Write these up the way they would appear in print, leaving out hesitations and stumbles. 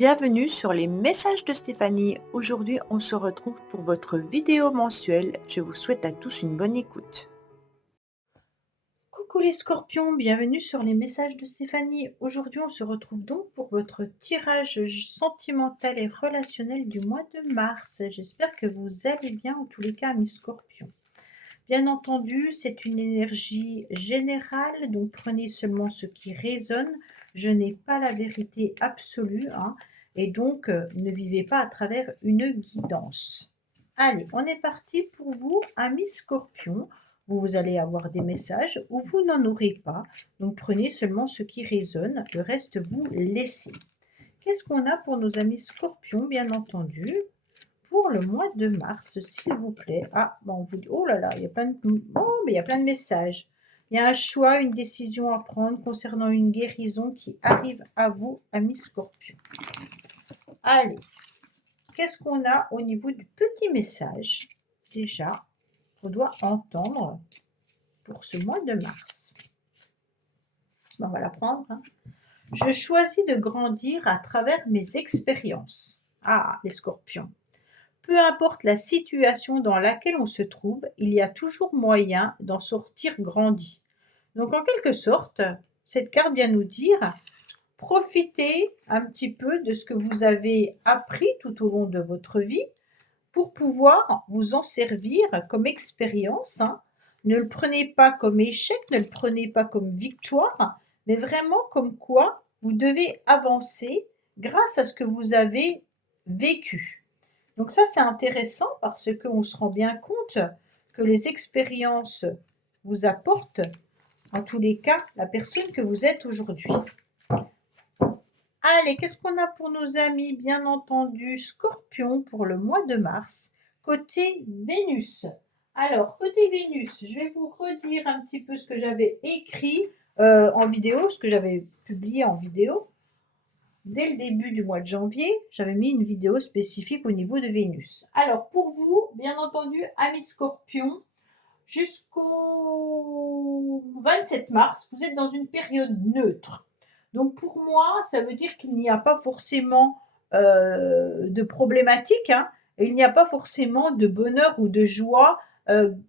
Bienvenue sur les messages de Stéphanie. Aujourd'hui, on se retrouve pour votre vidéo mensuelle. Je vous souhaite à tous une bonne écoute. Coucou les scorpions, bienvenue sur les messages de Stéphanie. Aujourd'hui, on se retrouve donc pour votre tirage sentimental et relationnel du mois de mars. J'espère que vous allez bien, en tous les cas, mes scorpions. Bien entendu, c'est une énergie générale, donc prenez seulement ce qui résonne. Je n'ai pas la vérité absolue, hein, et donc ne vivez pas à travers une guidance. Allez, on est parti pour vous, amis scorpions. Vous allez avoir des messages ou vous n'en aurez pas. Donc prenez seulement ce qui résonne, le reste vous laissez. Qu'est-ce qu'on a pour nos amis scorpions, bien entendu, pour le mois de mars, s'il vous plaît? Ah, bon, on vous dit, oh là là, il y a plein de, oh, mais il y a plein de messages. Il y a un choix, une décision à prendre concernant une guérison qui arrive à vous, amis scorpions. Allez, qu'est-ce qu'on a au niveau du petit message, déjà, qu'on doit entendre pour ce mois de mars? Bon, on va la prendre, hein. Je choisis de grandir à travers mes expériences. Ah, les scorpions. Peu importe la situation dans laquelle on se trouve, il y a toujours moyen d'en sortir grandi. Donc en quelque sorte, cette carte vient nous dire, profitez un petit peu de ce que vous avez appris tout au long de votre vie pour pouvoir vous en servir comme expérience, hein. Ne le prenez pas comme échec, ne le prenez pas comme victoire, mais vraiment comme quoi vous devez avancer grâce à ce que vous avez vécu. Donc ça, c'est intéressant parce qu'on se rend bien compte que les expériences vous apportent, en tous les cas, la personne que vous êtes aujourd'hui. Allez, qu'est-ce qu'on a pour nos amis, bien entendu, Scorpion pour le mois de mars, côté Vénus. Alors, côté Vénus, je vais vous redire un petit peu ce que j'avais écrit en vidéo, ce que j'avais publié en vidéo. Dès le début du mois de janvier, j'avais mis une vidéo spécifique au niveau de Vénus. Alors, pour vous, bien entendu, amis Scorpion, jusqu'au 27 mars, vous êtes dans une période neutre. Donc pour moi, ça veut dire qu'il n'y a pas forcément de problématique, hein, et il n'y a pas forcément de bonheur ou de joie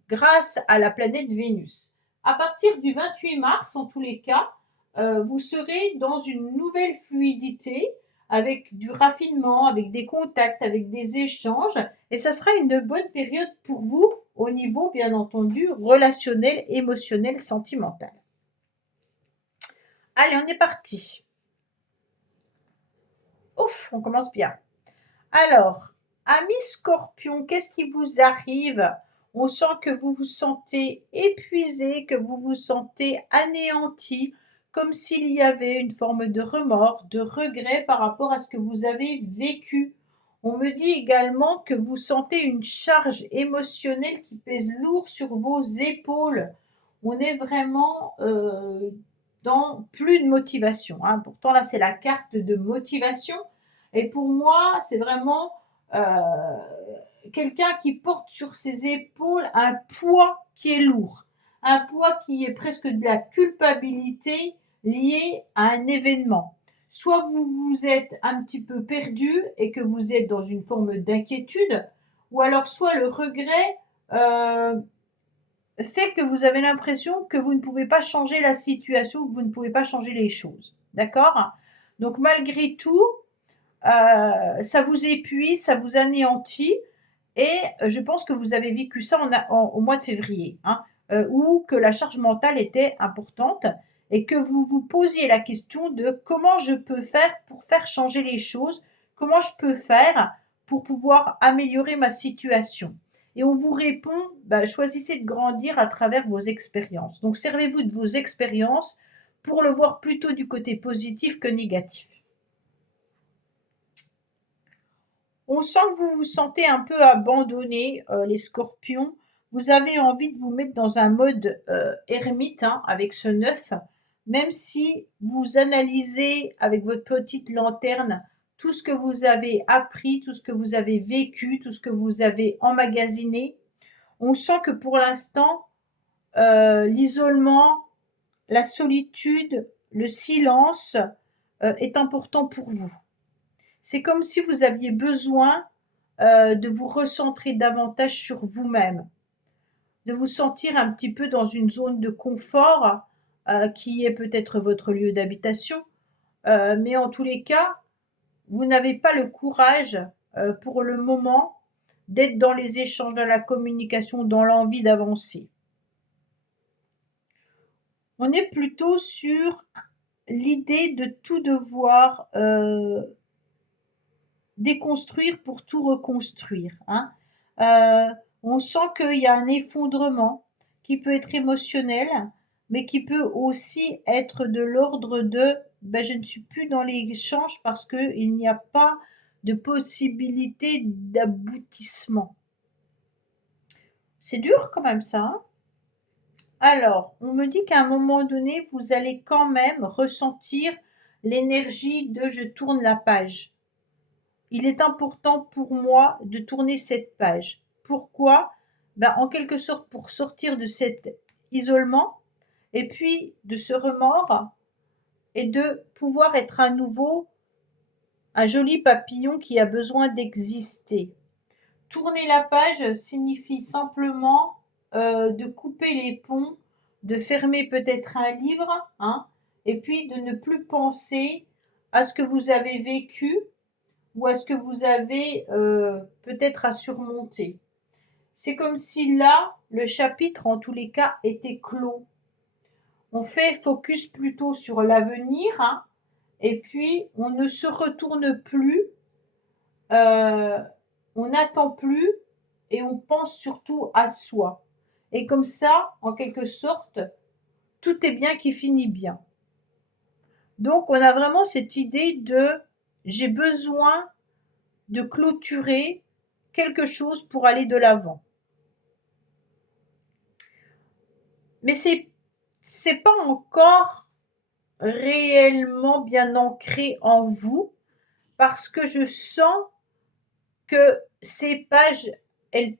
grâce à la planète Vénus. À partir du 28 mars, en tous les cas, vous serez dans une nouvelle fluidité, avec du raffinement, avec des contacts, avec des échanges, et ça sera une bonne période pour vous au niveau, bien entendu, relationnel, émotionnel, sentimental. Allez, on est parti. Ouf, on commence bien. Alors, amis scorpions, qu'est-ce qui vous arrive? On sent que vous vous sentez épuisé, que vous vous sentez anéanti, comme s'il y avait une forme de remords, de regret par rapport à ce que vous avez vécu. On me dit également que vous sentez une charge émotionnelle qui pèse lourd sur vos épaules. On est vraiment dans plus de motivation, hein. Pourtant, là, c'est la carte de motivation. Et pour moi, c'est vraiment quelqu'un qui porte sur ses épaules un poids qui est lourd, un poids qui est presque de la culpabilité liée à un événement. Soit vous vous êtes un petit peu perdu et que vous êtes dans une forme d'inquiétude, ou alors soit le regret fait que vous avez l'impression que vous ne pouvez pas changer la situation, que vous ne pouvez pas changer les choses. D'accord? Donc malgré tout, ça vous épuise, ça vous anéantit, et je pense que vous avez vécu ça au mois de février, hein, où que la charge mentale était importante et que vous vous posiez la question de comment je peux faire pour faire changer les choses, comment je peux faire pour pouvoir améliorer ma situation. Et on vous répond, bah, choisissez de grandir à travers vos expériences. Donc servez-vous de vos expériences pour le voir plutôt du côté positif que négatif. On sent que vous vous sentez un peu abandonné, les scorpions. Vous avez envie de vous mettre dans un mode ermite, hein, avec ce 9, même si vous analysez avec votre petite lanterne tout ce que vous avez appris, tout ce que vous avez vécu, tout ce que vous avez emmagasiné. On sent que pour l'instant, l'isolement, la solitude, le silence est important pour vous. C'est comme si vous aviez besoin de vous recentrer davantage sur vous-même, de vous sentir un petit peu dans une zone de confort qui est peut-être votre lieu d'habitation, mais en tous les cas, vous n'avez pas le courage pour le moment d'être dans les échanges, dans la communication, dans l'envie d'avancer. On est plutôt sur l'idée de tout devoir déconstruire pour tout reconstruire, hein. On sent qu'il y a un effondrement qui peut être émotionnel, mais qui peut aussi être de l'ordre de ben, je ne suis plus dans l'échange parce qu'il n'y a pas de possibilité d'aboutissement. C'est dur quand même ça, hein. Alors, on me dit qu'à un moment donné, vous allez quand même ressentir l'énergie de je tourne la page. Il est important pour moi de tourner cette page. Pourquoi? Ben, en quelque sorte pour sortir de cet isolement et puis de ce remords et de pouvoir être à nouveau un joli papillon qui a besoin d'exister. Tourner la page signifie simplement de couper les ponts, de fermer peut-être un livre, hein, et puis de ne plus penser à ce que vous avez vécu ou à ce que vous avez peut-être à surmonter. C'est comme si là, le chapitre, en tous les cas, était clos. On fait focus plutôt sur l'avenir, hein, et puis on ne se retourne plus, euh, on n'attend plus, et on pense surtout à soi. Et comme ça, en quelque sorte, tout est bien qui finit bien. Donc on a vraiment cette idée de j'ai besoin de clôturer quelque chose pour aller de l'avant. Mais c'est pas encore réellement bien ancré en vous parce que je sens que ces pages elles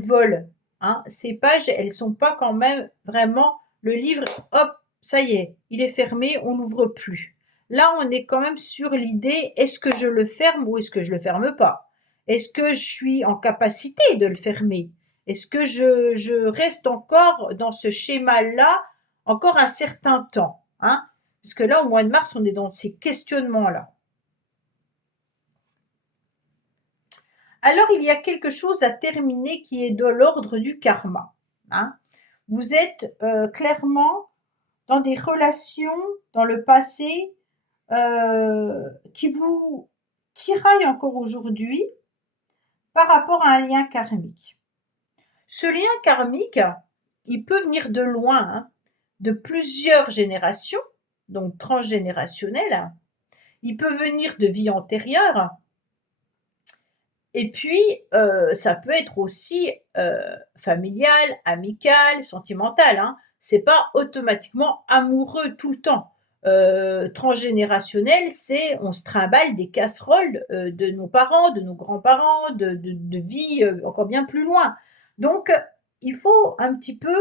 volent, hein. Ces pages elles sont pas quand même vraiment le livre hop ça y est il est fermé on l'ouvre plus. Là on est quand même sur l'idée est-ce que je le ferme ou est-ce que je le ferme pas? Est-ce que je suis en capacité de le fermer? Est-ce que je reste encore dans ce schéma-là encore un certain temps, hein? Parce que là, au mois de mars, on est dans ces questionnements-là. Alors, il y a quelque chose à terminer qui est de l'ordre du karma, hein. Vous êtes clairement dans des relations dans le passé qui vous tiraillent encore aujourd'hui par rapport à un lien karmique. Ce lien karmique, il peut venir de loin, hein, de plusieurs générations, donc transgénérationnel. Il peut venir de vie antérieure. Et puis, ça peut être aussi familial, amical, sentimental, hein. C'est pas automatiquement amoureux tout le temps. Transgénérationnel, c'est on se trimballe des casseroles de nos parents, de nos grands-parents, de vie encore bien plus loin. Donc, il faut un petit peu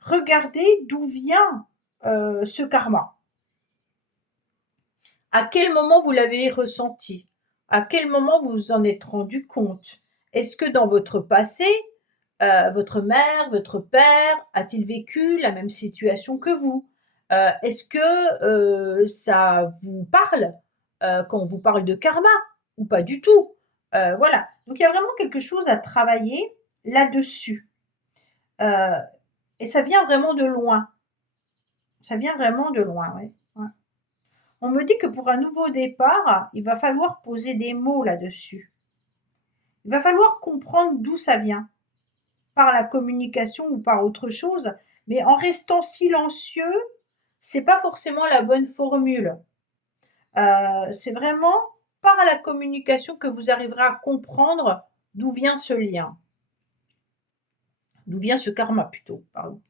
regarder d'où vient ce karma. À quel moment vous l'avez ressenti? À quel moment vous vous en êtes rendu compte? Est-ce que dans votre passé, votre mère, votre père a-t-il vécu la même situation que vous? Est-ce que ça vous parle quand on vous parle de karma ou pas du tout? Voilà. Donc il y a vraiment quelque chose à travailler là-dessus. Euh, et ça vient vraiment de loin. Ça vient vraiment de loin, oui. Ouais. On me dit que pour un nouveau départ, il va falloir poser des mots là-dessus. Il va falloir comprendre d'où ça vient, par la communication ou par autre chose, mais en restant silencieux, c'est pas forcément la bonne formule. C'est vraiment par la communication que vous arriverez à comprendre d'où vient ce lien, d'où vient ce karma plutôt, pardon.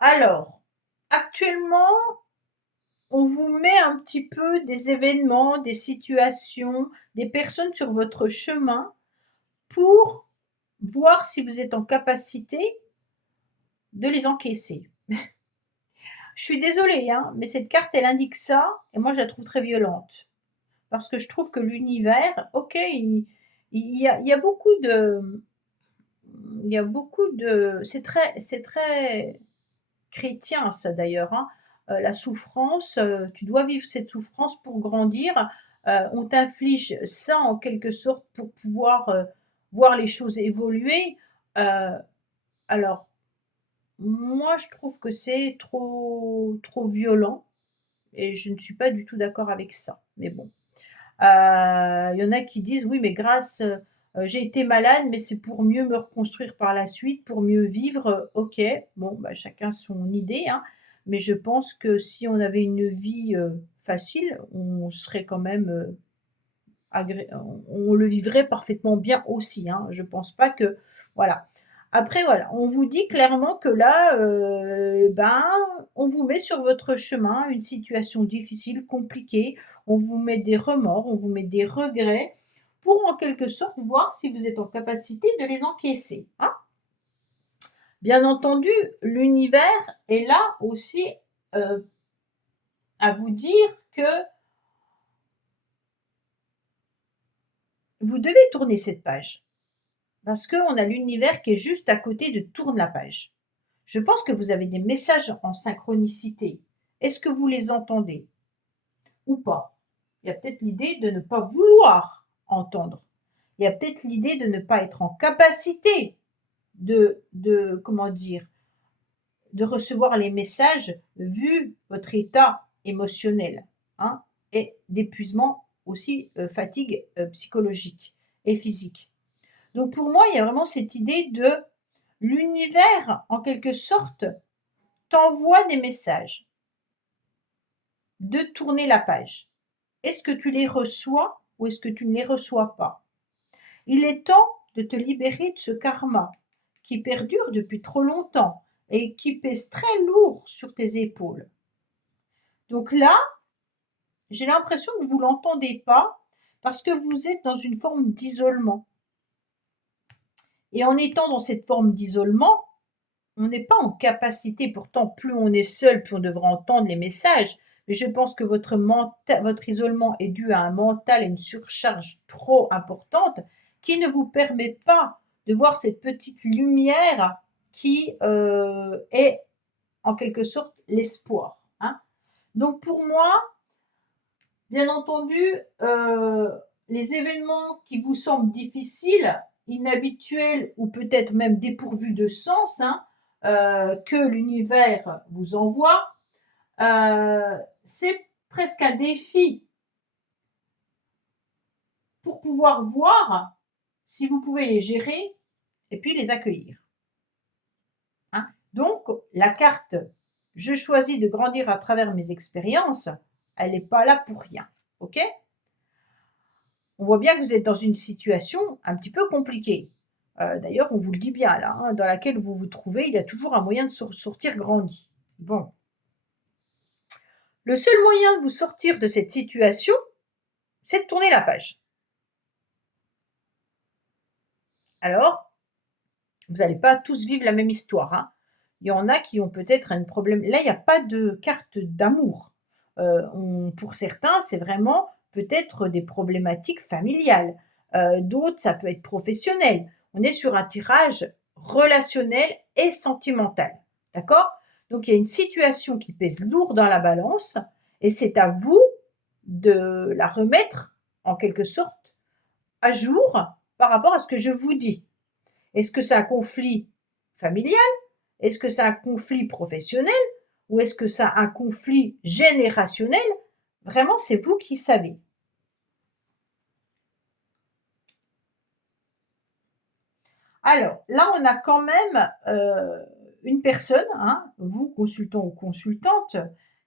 Alors, actuellement, on vous met un petit peu des événements, des situations, des personnes sur votre chemin pour voir si vous êtes en capacité de les encaisser. Je suis désolée, hein, mais cette carte, elle indique ça, et moi, je la trouve très violente. Parce que je trouve que l'univers, ok, il y a beaucoup de... Il y a beaucoup de... C'est très chrétien, ça d'ailleurs, hein. La souffrance, tu dois vivre cette souffrance pour grandir. On t'inflige ça en quelque sorte pour pouvoir voir les choses évoluer. Euh, alors, moi, je trouve que c'est trop violent et je ne suis pas du tout d'accord avec ça. Mais bon. Il y en a qui disent: «Oui, mais grâce, j'ai été malade, mais c'est pour mieux me reconstruire par la suite, pour mieux vivre». OK, bon, bah, chacun son idée, hein, mais je pense que si on avait une vie, facile, on serait quand même, on le vivrait parfaitement bien aussi, hein. Je pense pas que voilà. Après voilà, on vous dit clairement que là, ben, on vous met sur votre chemin une situation difficile, compliquée. On vous met des remords, on vous met des regrets pour en quelque sorte voir si vous êtes en capacité de les encaisser, hein. Bien entendu, l'univers est là aussi, heu, à vous dire que vous devez tourner cette page. Parce qu'on a l'univers qui est juste à côté de tourne la page. Je pense que vous avez des messages en synchronicité. Est-ce que vous les entendez ou pas? Il y a peut-être l'idée de ne pas vouloir entendre. Il y a peut-être l'idée de ne pas être en capacité comment dire, de recevoir les messages vu votre état émotionnel, hein, et d'épuisement aussi, fatigue psychologique et physique. Donc pour moi, il y a vraiment cette idée de l'univers, en quelque sorte, t'envoie des messages, de tourner la page. Est-ce que tu les reçois ou est-ce que tu ne les reçois pas? Il est temps de te libérer de ce karma qui perdure depuis trop longtemps et qui pèse très lourd sur tes épaules. Donc là, j'ai l'impression que vous ne l'entendez pas parce que vous êtes dans une forme d'isolement. Et en étant dans cette forme d'isolement, on n'est pas en capacité, pourtant plus on est seul, plus on devrait entendre les messages, mais je pense que votre isolement est dû à un mental et une surcharge trop importante qui ne vous permet pas de voir cette petite lumière qui est en quelque sorte l'espoir, hein. Donc pour moi, bien entendu, les événements qui vous semblent difficiles, inhabituels ou peut-être même dépourvus de sens, hein, que l'univers vous envoie, c'est presque un défi pour pouvoir voir si vous pouvez les gérer et puis les accueillir, hein. Donc la carte «Je choisis de grandir à travers mes expériences», elle n'est pas là pour rien, OK? On voit bien que vous êtes dans une situation un petit peu compliquée. D'ailleurs, on vous le dit bien là, hein, dans laquelle vous vous trouvez, il y a toujours un moyen de sortir grandi. Bon. Le seul moyen de vous sortir de cette situation, c'est de tourner la page. Alors, vous n'allez pas tous vivre la même histoire, hein. Il y en a qui ont peut-être un problème. Là, il n'y a pas de carte d'amour. Pour certains, c'est vraiment peut-être des problématiques familiales. D'autres, ça peut être professionnel. On est sur un tirage relationnel et sentimental. D'accord? Donc, il y a une situation qui pèse lourd dans la balance et c'est à vous de la remettre en quelque sorte à jour par rapport à ce que je vous dis. Est-ce que c'est un conflit familial? Est-ce que c'est un conflit professionnel? Ou est-ce que c'est un conflit générationnel? Vraiment, c'est vous qui savez. Alors, là, on a quand même une personne, hein, vous, consultant ou consultante,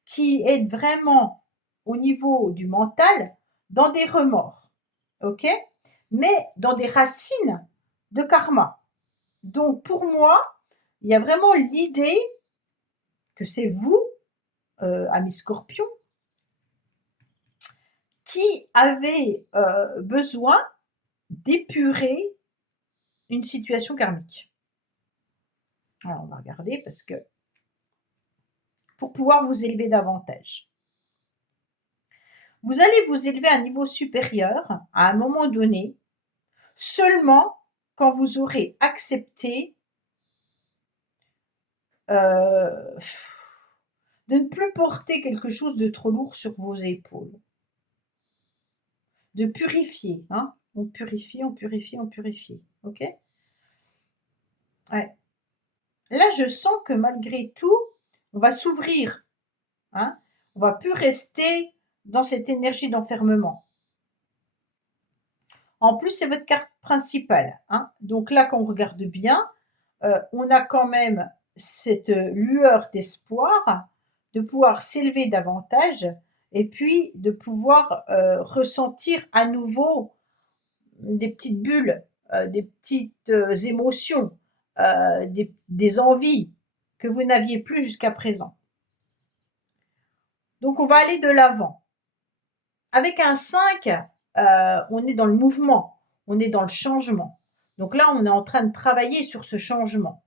qui est vraiment au niveau du mental dans des remords, ok? Mais dans des racines de karma. Donc, pour moi, il y a vraiment l'idée que c'est vous, amis scorpions, qui avez besoin d'épurer une situation karmique. Alors, on va regarder parce que pour pouvoir vous élever davantage. Vous allez vous élever à un niveau supérieur à un moment donné, seulement quand vous aurez accepté de ne plus porter quelque chose de trop lourd sur vos épaules. De purifier, hein. On purifie, on purifie, on purifie. OK? Ouais. Là, je sens que malgré tout, on va s'ouvrir, hein. On va plus rester dans cette énergie d'enfermement. En plus, c'est votre carte principale, hein. Donc là, quand on regarde bien, on a quand même cette lueur d'espoir de pouvoir s'élever davantage et puis de pouvoir ressentir à nouveau des petites bulles, des petites émotions, des envies que vous n'aviez plus jusqu'à présent. Donc on va aller de l'avant. Avec un 5, on est dans le mouvement, on est dans le changement. Donc là, on est en train de travailler sur ce changement.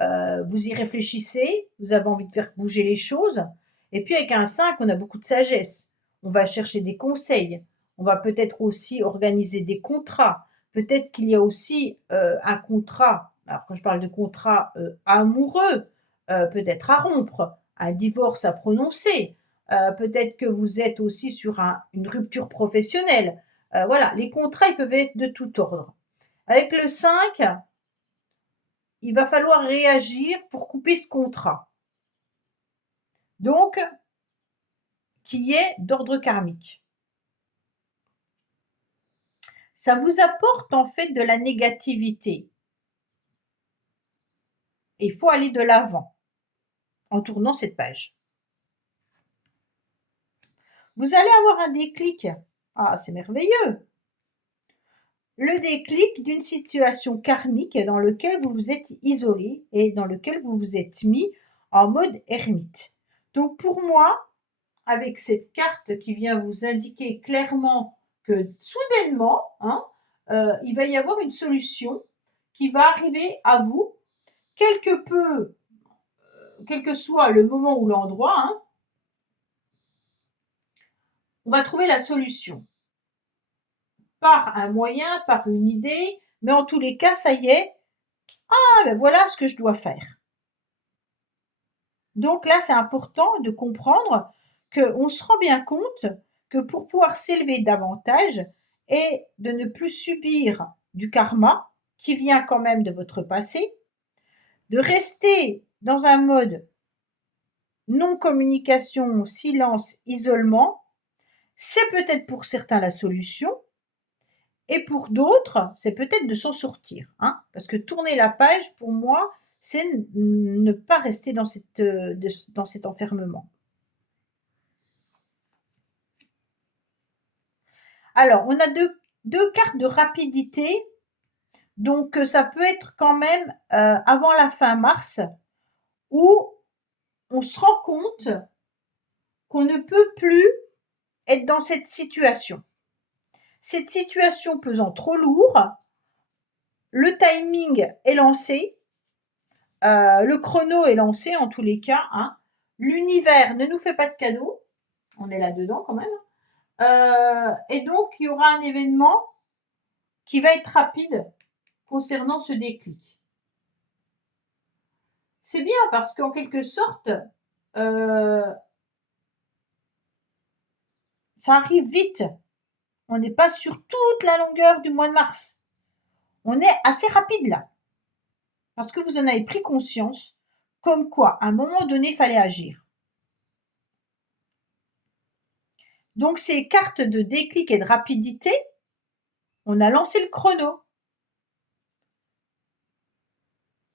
Vous y réfléchissez, vous avez envie de faire bouger les choses. Et puis avec un 5, on a beaucoup de sagesse. On va chercher des conseils. On va peut-être aussi organiser des contrats. Peut-être qu'il y a aussi un contrat, alors quand je parle de contrat amoureux, peut-être à rompre, un divorce à prononcer. Peut-être que vous êtes aussi sur une rupture professionnelle. Voilà, les contrats, ils peuvent être de tout ordre. Avec le 5, il va falloir réagir pour couper ce contrat. Donc, qui est d'ordre karmique. Ça vous apporte en fait de la négativité. Et il faut aller de l'avant en tournant cette page. Vous allez avoir un déclic. Ah, c'est merveilleux. Le déclic d'une situation karmique dans laquelle vous vous êtes isolé et dans lequel vous vous êtes mis en mode ermite. Donc pour moi, avec cette carte qui vient vous indiquer clairement que soudainement, hein, il va y avoir une solution qui va arriver à vous, quel que soit le moment ou l'endroit, hein, on va trouver la solution. Par un moyen, par une idée, mais en tous les cas, ça y est, ben voilà ce que je dois faire. Donc là, c'est important de comprendre qu'on se rend bien compte que pour pouvoir s'élever davantage et de ne plus subir du karma qui vient quand même de votre passé, de rester dans un mode non-communication, silence, isolement, c'est peut-être pour certains la solution, et pour d'autres, c'est peut-être de s'en sortir. Hein, parce que tourner la page, pour moi, c'est ne pas rester dans cet enfermement. Alors, on a deux cartes de rapidité. Donc, ça peut être quand même avant la fin mars, où on se rend compte qu'on ne peut plus être dans cette situation. Cette situation pesant trop lourd, le timing est lancé, le chrono est lancé en tous les cas. Hein. L'univers ne nous fait pas de cadeaux, on est là-dedans quand même. Et donc, il y aura un événement qui va être rapide concernant ce déclic. C'est bien parce qu'en quelque sorte, ça arrive vite. On n'est pas sur toute la longueur du mois de mars. On est assez rapide là. Parce que vous en avez pris conscience, comme quoi, à un moment donné, il fallait agir. Donc, ces cartes de déclic et de rapidité, on a lancé le chrono.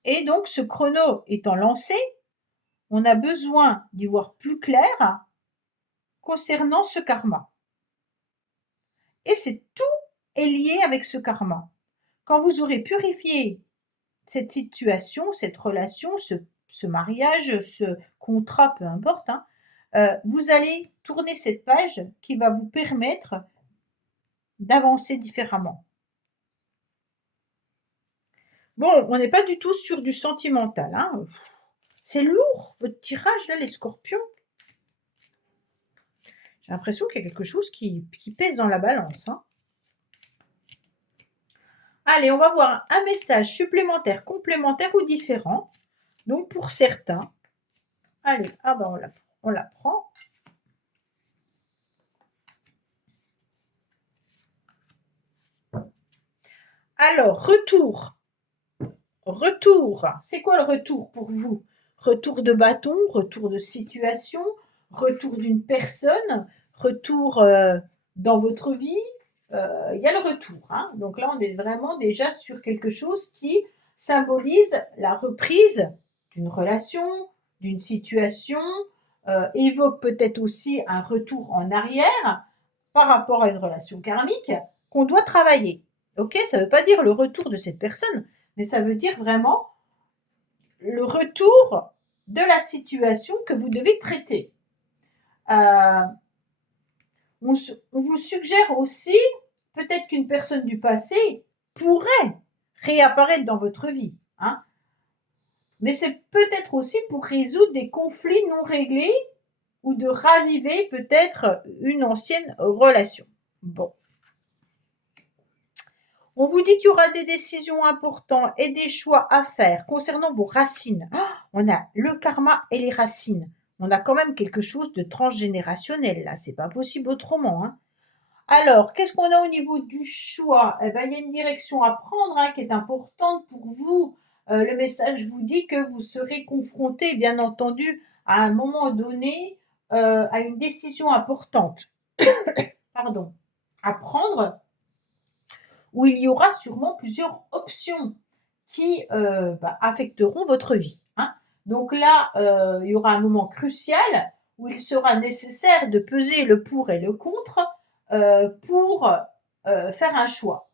Et donc, ce chrono étant lancé, on a besoin d'y voir plus clair concernant ce karma. Et c'est tout est lié avec ce karma. Quand vous aurez purifié cette situation, cette relation, ce mariage, ce contrat, peu importe, hein, vous allez tourner cette page qui va vous permettre d'avancer différemment. Bon, on n'est pas du tout sur du sentimental. Hein. C'est lourd, votre tirage, là, les scorpions. J'ai l'impression qu'il y a quelque chose qui pèse dans la balance. Hein. Allez, on va voir un message supplémentaire, complémentaire ou différent. Donc, pour certains. Allez, ah ben on la prend. Alors, retour. Retour. C'est quoi le retour pour vous? Retour de bâton, retour de situation, retour d'une personne, retour dans votre vie. Il y a le retour. Hein. Donc là, on est vraiment déjà sur quelque chose qui symbolise la reprise d'une relation, d'une situation, évoque peut-être aussi un retour en arrière par rapport à une relation karmique qu'on doit travailler. Ok, ça ne veut pas dire le retour de cette personne, mais ça veut dire vraiment le retour de la situation que vous devez traiter. On vous suggère aussi peut-être qu'une personne du passé pourrait réapparaître dans votre vie. Hein, mais c'est peut-être aussi pour résoudre des conflits non réglés ou de raviver peut-être une ancienne relation. Bon. On vous dit qu'il y aura des décisions importantes et des choix à faire concernant vos racines. Oh, on a le karma et les racines. On a quand même quelque chose de transgénérationnel là. C'est pas possible autrement. Hein. Alors, qu'est-ce qu'on a au niveau du choix? Eh ben, il y a une direction à prendre hein, qui est importante pour vous. Le message vous dit que vous serez confronté, bien entendu, à un moment donné, à une décision importante. Pardon. À prendre, où il y aura sûrement plusieurs options qui affecteront votre vie. Hein. Donc là, il y aura un moment crucial où il sera nécessaire de peser le pour et le contre pour faire un choix.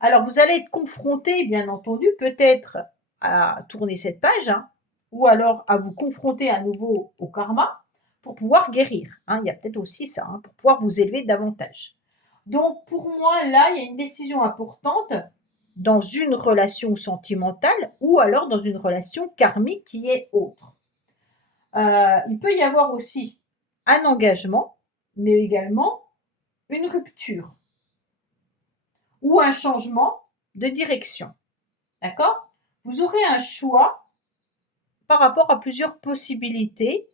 Alors, vous allez être confronté, bien entendu, peut-être à tourner cette page, hein, ou alors à vous confronter à nouveau au karma pour pouvoir guérir. Hein. Il y a peut-être aussi ça, hein, pour pouvoir vous élever davantage. Donc, pour moi, là, il y a une décision importante dans une relation sentimentale ou alors dans une relation karmique qui est autre. Il peut y avoir aussi un engagement, mais également une rupture ou un changement de direction. D'accord? Vous aurez un choix par rapport à plusieurs possibilités,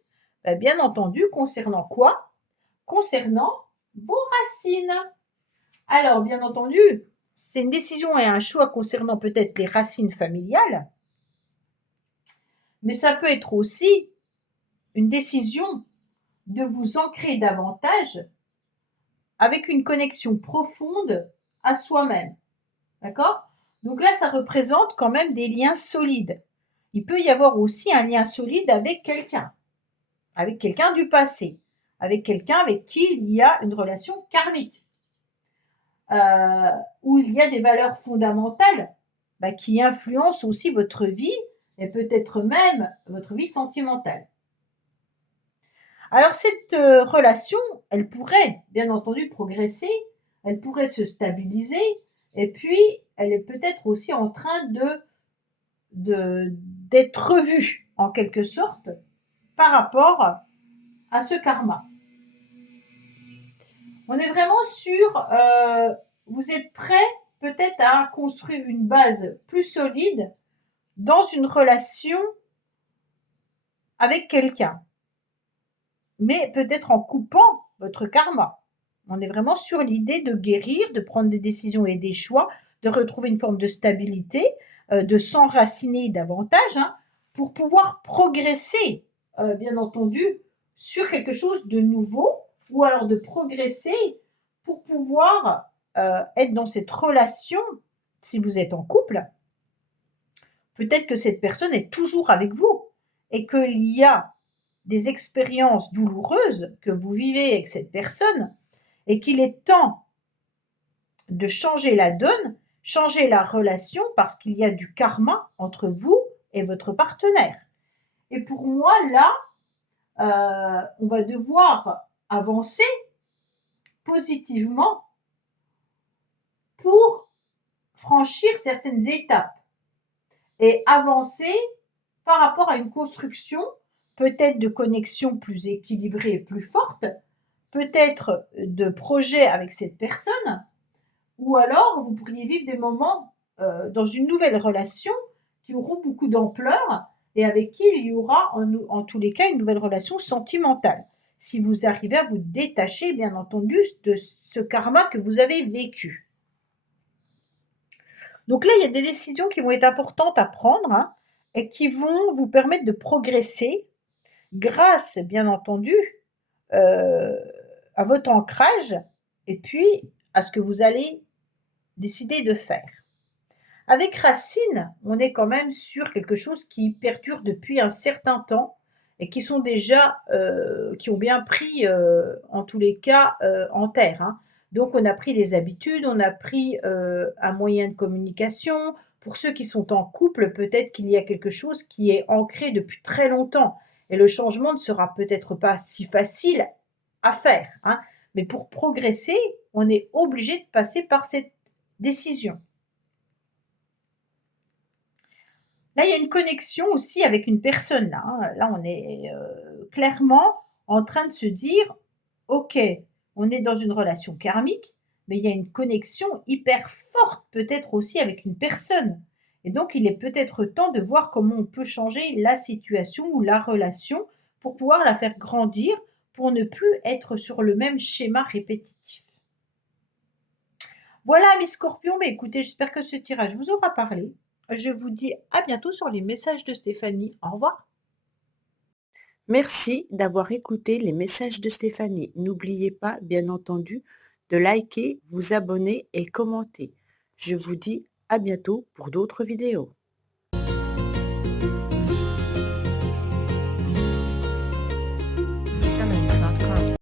bien entendu, concernant quoi? Concernant vos racines. Alors, bien entendu, c'est une décision et un choix concernant peut-être les racines familiales, mais ça peut être aussi une décision de vous ancrer davantage avec une connexion profonde à soi-même. D'accord? Donc là, ça représente quand même des liens solides. Il peut y avoir aussi un lien solide avec quelqu'un du passé, avec quelqu'un avec qui il y a une relation karmique, où il y a des valeurs fondamentales qui influencent aussi votre vie et peut-être même votre vie sentimentale. Alors cette relation, elle pourrait bien entendu progresser, elle pourrait se stabiliser, et puis elle est peut-être aussi en train d'être revue en quelque sorte par rapport à ce karma. On est vraiment sur, vous êtes prêt peut-être à construire une base plus solide dans une relation avec quelqu'un, mais peut-être en coupant votre karma. On est vraiment sur l'idée de guérir, de prendre des décisions et des choix, de retrouver une forme de stabilité, de s'enraciner davantage hein, pour pouvoir progresser, bien entendu, sur quelque chose de nouveau ou alors de progresser pour pouvoir être dans cette relation, si vous êtes en couple, peut-être que cette personne est toujours avec vous et qu'il y a des expériences douloureuses que vous vivez avec cette personne et qu'il est temps de changer la donne, changer la relation parce qu'il y a du karma entre vous et votre partenaire. Et pour moi, là, on va devoir avancer positivement pour franchir certaines étapes et avancer par rapport à une construction, peut-être de connexion plus équilibrée et plus forte, peut-être de projet avec cette personne, ou alors vous pourriez vivre des moments dans une nouvelle relation qui auront beaucoup d'ampleur et avec qui il y aura en tous les cas une nouvelle relation sentimentale. Si vous arrivez à vous détacher, bien entendu, de ce karma que vous avez vécu. Donc là, il y a des décisions qui vont être importantes à prendre, hein, et qui vont vous permettre de progresser grâce, bien entendu, euh, à votre ancrage et puis à ce que vous allez décider de faire. Avec Racine, on est quand même sur quelque chose qui perdure depuis un certain temps et qui sont déjà, qui ont bien pris, en tous les cas, en terre, hein. Donc on a pris des habitudes, on a pris un moyen de communication. Pour ceux qui sont en couple, peut-être qu'il y a quelque chose qui est ancré depuis très longtemps et le changement ne sera peut-être pas si facile à faire, hein. Mais pour progresser, on est obligé de passer par cette décision. Là, il y a une connexion aussi avec une personne là, hein. Là, on est, clairement en train de se dire: «OK, on est dans une relation karmique, mais il y a une connexion hyper forte peut-être aussi avec une personne et donc il est peut-être temps de voir comment on peut changer la situation ou la relation pour pouvoir la faire grandir, pour ne plus être sur le même schéma répétitif». Voilà mes scorpions, mais écoutez, j'espère que ce tirage vous aura parlé. Je vous dis à bientôt sur les messages de Stéphanie. Au revoir. Merci d'avoir écouté les messages de Stéphanie. N'oubliez pas, bien entendu, de liker, vous abonner et commenter. Je vous dis à bientôt pour d'autres vidéos.